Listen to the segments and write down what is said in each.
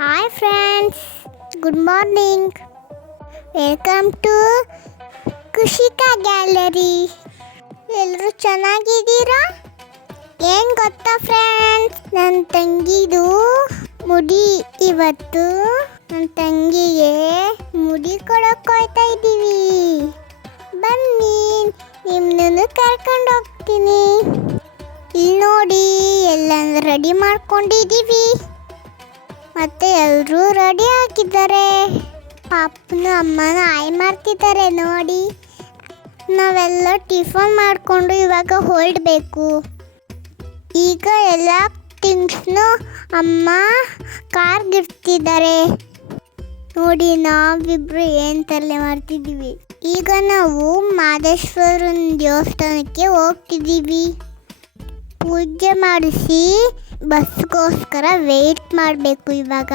Hi friends good morning welcome to Kushika gallery ಎಲ್ಲರೂ ಚೆನ್ನಾಗಿದ್ದೀರಾ? ಏನು ಗೊತ್ತಾ ಫ್ರೆಂಡ್ಸ್ ನನ್ನ ತಂಗಿದು ಮುಡಿ ಇವತ್ತು. ನನ್ನ ತಂಗಿಗೆ ಮುಡಿ ಕೊಡಕ್ಕೆ ಹೋಗ್ತಾ ಇದ್ದೀವಿ. ಬನ್ನಿ ನಿಮ್ಮನ್ನು ಕರ್ಕೊಂಡು ಹೋಗ್ತೀನಿ. ಇಲ್ಲಿ ನೋಡಿ ಎಲ್ಲ ರೆಡಿ ಮಾಡ್ಕೊಂಡಿದ್ದೀವಿ. ಮತ್ತೆ ಎಲ್ಲರೂ ರೆಡಿ ಆಗಿದ್ದಾರೆ. ಪಾಪನ ಅಮ್ಮನ ಆಯ್ ಮಾಡ್ತಿದ್ದಾರೆ ನೋಡಿ. ನಾವೆಲ್ಲ ಟಿಫನ್ ಮಾಡಿಕೊಂಡು ಇವಾಗ ಹೊರಡಬೇಕು. ಈಗ ಎಲ್ಲ ತಿಂಗ್ಸ್ನು ಅಮ್ಮ ಕಾರ್ಗಿಡ್ತಿದ್ದಾರೆ ನೋಡಿ ನಾವಿಬ್ರು ಏನು ತರಲೆ ಮಾಡ್ತಿದ್ದೀವಿ. ಈಗ ನಾವು ಮಾದೇಶ್ವರನ ದೇವಸ್ಥಾನಕ್ಕೆ ಹೋಗ್ತಿದ್ದೀವಿ. ಪೂಜೆ ಮಾಡಿಸಿ ಬಸ್ಗೋಸ್ಕರ ವೆಯ್ಟ್ ಮಾಡಬೇಕು ಇವಾಗ.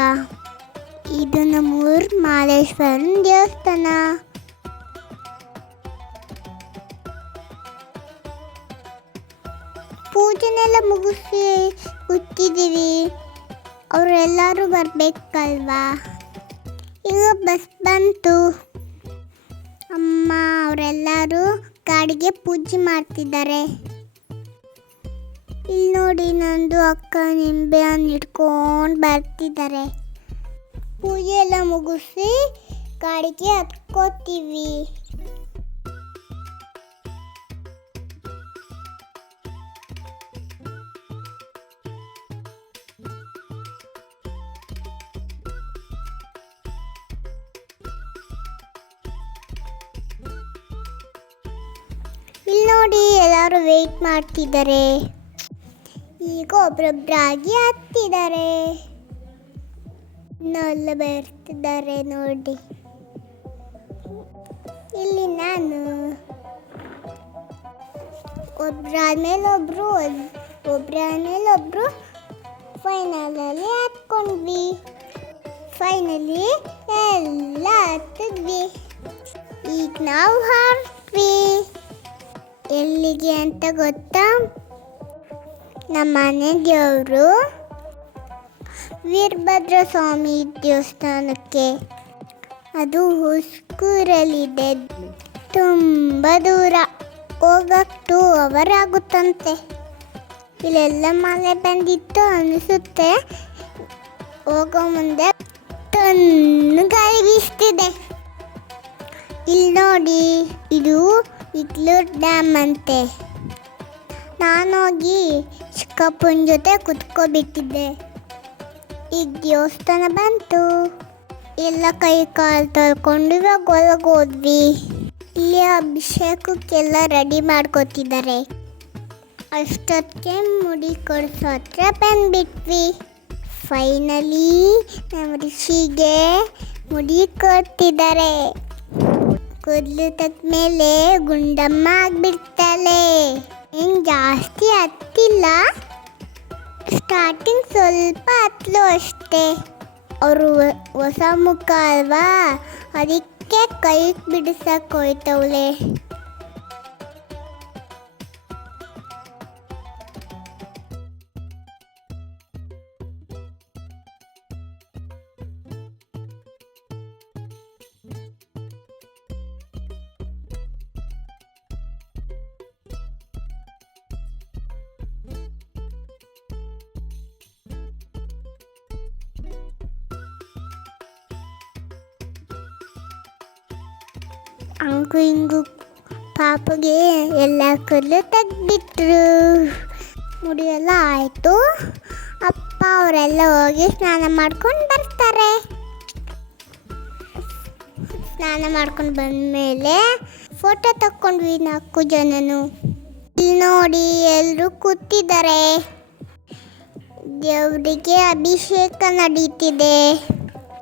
ಇದು ನಮ್ಮೂರು ಮಾಲೇಶ್ವರನ ದೇವಸ್ಥಾನ. ಪೂಜೆನೆಲ್ಲ ಮುಗಿಸಿ ಕೂತಿದ್ದೀವಿ. ಅವರೆಲ್ಲರೂ ಬರಬೇಕಲ್ವಾ? ಈಗ ಬಸ್ ಬಂತು. ಅಮ್ಮ, ಅವರೆಲ್ಲರೂ ಗಾಡಿಗೆ ಪೂಜೆ ಮಾಡ್ತಿದ್ದಾರೆ. ಇಲ್ಲಿ ನೋಡಿ ನಂದು ಅಕ್ಕ ನಿಂಬೆ ಹಣ್ಣು ಇಟ್ಕೊಂಡು ಬರ್ತಿದ್ದಾರೆ ಪೂಜೆ ಎಲ್ಲ ಮುಗಿಸಿ ಗಾಡಿಗೆ ಹತ್ಕೋತೀವಿ. ಇಲ್ಲಿ ನೋಡಿ ಎಲ್ಲರೂ ವೆಯ್ಟ್ ಮಾಡ್ತಿದ್ದಾರೆ ಈಗ ಒಬ್ರೊಬ್ರಾಗಿ ಹತ್ತಿದ್ದಾರೆ ಇನ್ನೆಲ್ಲ ಬರ್ತಿದ್ದಾರೆ ನೋಡಿ. ಇಲ್ಲಿ ನಾನು. ಒಬ್ರು ಒಬ್ರಾದ್ಮೇಲೆ ಒಬ್ಬರು ಫೈನಲಲ್ಲಿ ಹತ್ಕೊಂಡ್ವಿ. ಫೈನಲಿ ಎಲ್ಲ ಹತ್ತಿದ್ವಿ. ಈಗ ನಾವು ಹಾರ್ಟ್ವಿ ಎಲ್ಲಿಗೆ ಅಂತ ಗೊತ್ತಾ? ನಮ್ಮ ಮನೆ ದೇವರು ವೀರಭದ್ರ ಸ್ವಾಮಿ ದೇವಸ್ಥಾನಕ್ಕೆ. ಅದು ಹುಸ್ಕೂರಲ್ಲಿದೆ. ತುಂಬ ದೂರ. ಹೋಗಕ್ಕೆ ಟೂ ಅವರ್ ಆಗುತ್ತಂತೆ ಇಲ್ಲೆಲ್ಲ ಮಳೆ ಬಂದಿತ್ತು ಅನಿಸುತ್ತೆ. ಹೋಗೋ ಮುಂದೆ ಟನ್ನು ಗಾಳಿ ಬೀಸ್ತಿದೆ ಇಲ್ಲಿ ನೋಡಿ, ಇದು ಇಗ್ಲೂರ್ ಡ್ಯಾಮ್ ಅಂತೆ. ನಾನೋಗಿ ಚಿಕ್ಕಪ್ಪನ ಜೊತೆ ಕುತ್ಕೊಬಿಟ್ಟಿದ್ದೆ. ಈಗ ದೇವಸ್ಥಾನ ಬಂತು. ಎಲ್ಲ ಕೈ ಕಾಲು ತಳ್ಕೊಂಡು ಒಳಗೆ ಹೋದ್ವಿ. ಇಲ್ಲಿ ಅಭಿಷೇಕಕ್ಕೆಲ್ಲ ರೆಡಿ ಮಾಡ್ಕೋತಿದ್ದಾರೆ. ಅಷ್ಟೊತ್ತಿಗೆ ಮುಡಿ ಕೊಡಿಸೋ ಹತ್ರ ಬಂದ್ಬಿಟ್ವಿ. ಫೈನಲಿ ನಮ್ಮ ಋಷಿಗೆ ಮುಡಿ ಕೊಡ್ತಿದ್ದಾರೆ. ಕೂದಲು ಮೇಲೆ ಗುಂಡಮ್ಮ ಆಗ್ಬಿಡ್ತಾಳೆ. ಏನು ಜಾಸ್ತಿ ಹತ್ತಿಲ್ಲ. ಸ್ಟಾರ್ಟಿಂಗ್ ಸ್ವಲ್ಪ ಹತ್ತಲು ಅಷ್ಟೇ. ಅವರು ಹೊಸ ಮುಖ ಅಲ್ವಾ? ಅದಕ್ಕೆ ಕೈ ಬಿಡಿಸಕ್ಕೆ ಹೋಯ್ತವಳೆ. ಹಂಗು ಇಂಗು ಪಾಪಗೆ ಎಲ್ಲ ಕಲ್ಲು ತೆಗ್ದಿಟ್ರು. ಮುಡಿಯೆಲ್ಲ ಆಯಿತು. ಅಪ್ಪ ಅವರೆಲ್ಲ ಹೋಗಿ ಸ್ನಾನ ಮಾಡ್ಕೊಂಡು ಬರ್ತಾರೆ. ಸ್ನಾನ ಮಾಡ್ಕೊಂಡು ಬಂದಮೇಲೆ ಫೋಟೋ ತಕ್ಕೊಂಡ್ವಿ ನಾಲ್ಕು ಜನನು. ಇಲ್ಲಿ ನೋಡಿ ಎಲ್ಲರೂ ಕೂತಿದ್ದಾರೆ. ದೇವರಿಗೆ ಅಭಿಷೇಕ ನಡೀತಿದೆ.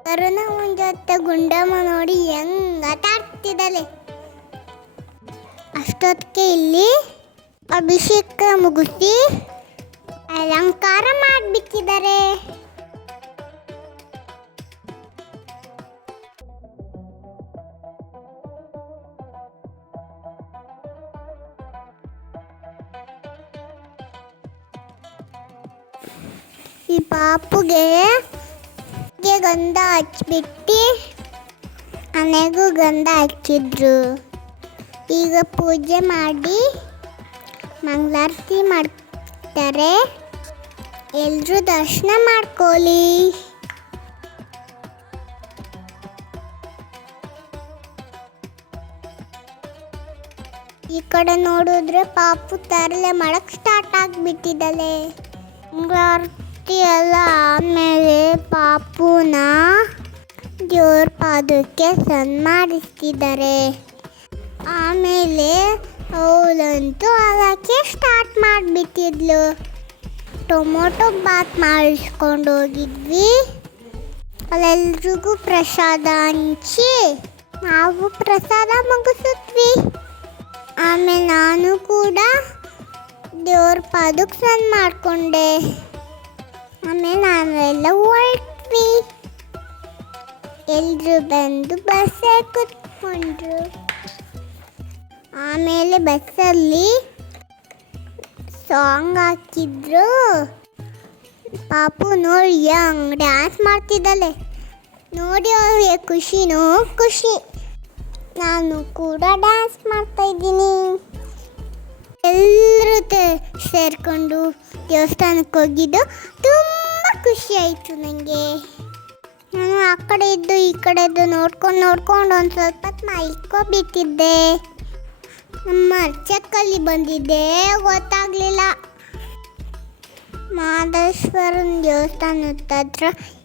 ಕರುಣ ಮುಂಜಾನೆ ಗುಂಡಮ್ಮ ನೋಡಿ ಹೆಂಗ್ ಆಟ ಅಷ್ಟೊತ್ತಿಗೆ ಇಲ್ಲಿ ಅಭಿಷೇಕ ಮುಗಿಸಿ ಅಲಂಕಾರ ಮಾಡಿಬಿಟ್ಟಿದ್ದಾರೆ. ಈ ಪಾಪುಗೆ ಗೆ ಗಂಧ ಹಚ್ಬಿಟ್ಟು ಮನೆಗೂ ಗಂಧ ಹಚ್ಚಿದ್ರು. ಈಗ ಪೂಜೆ ಮಾಡಿ ಮಂಗಳಾರತಿ ಮಾಡ್ತಾರೆ. ಎಲ್ಲರೂ ದರ್ಶನ ಮಾಡ್ಕೊಳ್ಳಿ. ಈ ಕಡೆ ನೋಡಿದ್ರೆ ಪಾಪು ತರಲೆ ಮಾಡಕ್ ಸ್ಟಾರ್ಟ್ ಆಗಿಬಿಟ್ಟಿದ್ದಾಳೆ. ಮಂಗಳಾರತಿ ಎಲ್ಲ ಆದಮೇಲೆ ಪಾಪುನ ದೇವ್ರ ಪಾದಕ್ಕೆ ಸನ್ಮಾನಿಸ್ತಿದ್ದಾರೆ. ಆಮೇಲೆ ಅವಳಂತೂ ಅದಕ್ಕೆ ಸ್ಟಾರ್ಟ್ ಮಾಡಿಬಿಟ್ಟಿದ್ಲು. ಟೊಮೊಟೊ ಬಾತ್ ಮಾಡಿಸ್ಕೊಂಡು ಹೋಗಿದ್ವಿ. ಅಲ್ಲೆಲ್ರಿಗೂ ಪ್ರಸಾದ ಹಂಚಿ ನಾವು ಪ್ರಸಾದ ಮುಗಿಸಿದ್ವಿ ಆಮೇಲೆ ನಾನು ಕೂಡ ದೇವ್ರ ಪಾದಕ್ಕೆ ಸನ್ ಮಾಡಿಕೊಂಡೆ ಆಮೇಲೆ ನಾವೆಲ್ಲ ಹೊರಟ್ವಿ. ಎಲ್ಲರೂ ಬಂದು ಬಸ್ಸೇ ಕುತ್ಕೊಂಡ್ರು. ಆಮೇಲೆ ಬಸ್ಸಲ್ಲಿ ಸಾಂಗ್ ಹಾಕಿದ್ರು. ಪಾಪು ನೋಡಿ ಯಂಗ್ ಡ್ಯಾನ್ಸ್ ಮಾಡ್ತಿದ್ದಾಳೆ. ನೋಡಿ, ಅವ್ರಿಗೆ ಖುಷಿನೂ ಖುಷಿ. ನಾನು ಕೂಡ ಡ್ಯಾನ್ಸ್ ಮಾಡ್ತಾ ಇದ್ದೀನಿ. ಎಲ್ಲರೂ ಸೇರಿಕೊಂಡು ದೇವಸ್ಥಾನಕ್ಕೆ ಹೋಗಿದ್ದು. ತುಂಬ ಖುಷಿ ನನಗೆ ನಾನು ಆ ಕಡೆ ಇದ್ದು ಈ ಕಡೆ ಇದ್ದು ನೋಡ್ಕೊಂಡು ನೋಡ್ಕೊಂಡು ಒಂದು ಸ್ವಲ್ಪ ಮಲ್ಕೊಬಿಟ್ಟಿದ್ದೆ ನಮ್ಮ ಅರ್ಚಕಲ್ಲಿ ಬಂದಿದ್ದೆ, ಗೊತ್ತಾಗಲಿಲ್ಲ. ಮಾದೇಶ್ವರನ ದೇವಸ್ಥಾನ ಹತ್ರ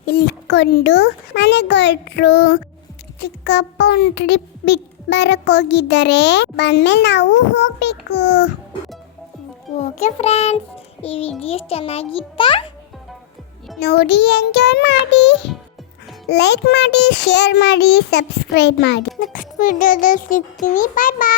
ಇಳ್ಕೊಂಡು ಮನೆಗೆ ಹೊರಟ್ರು. ಚಿಕ್ಕಪ್ಪ ಒಂದು ಟ್ರಿಪ್ ಬಿಟ್ಟು ಬರಕ್ಕೆ ಹೋಗಿದ್ದಾರೆ. ಬಂದಮೇಲೆ ನಾವು ಹೋಗಬೇಕು. ಓಕೆ ಫ್ರೆಂಡ್ಸ್ ಈ ವಿಡಿಯೋ ಚೆನ್ನಾಗಿತ್ತಾ? ನೋಡಿ ಎಂಜಾಯ್ ಮಾಡಿ. ಲೈಕ್ ಮಾಡಿ ಶೇರ್ ಮಾಡಿ ಸಬ್ಸ್ಕ್ರೈಬ್ ಮಾಡಿ. ನೆಕ್ಸ್ಟ್ ವಿಡಿಯೋದಲ್ಲಿ ಸಿಗ್ತೀನಿ. ಬಾಯ್ ಬಾಯ್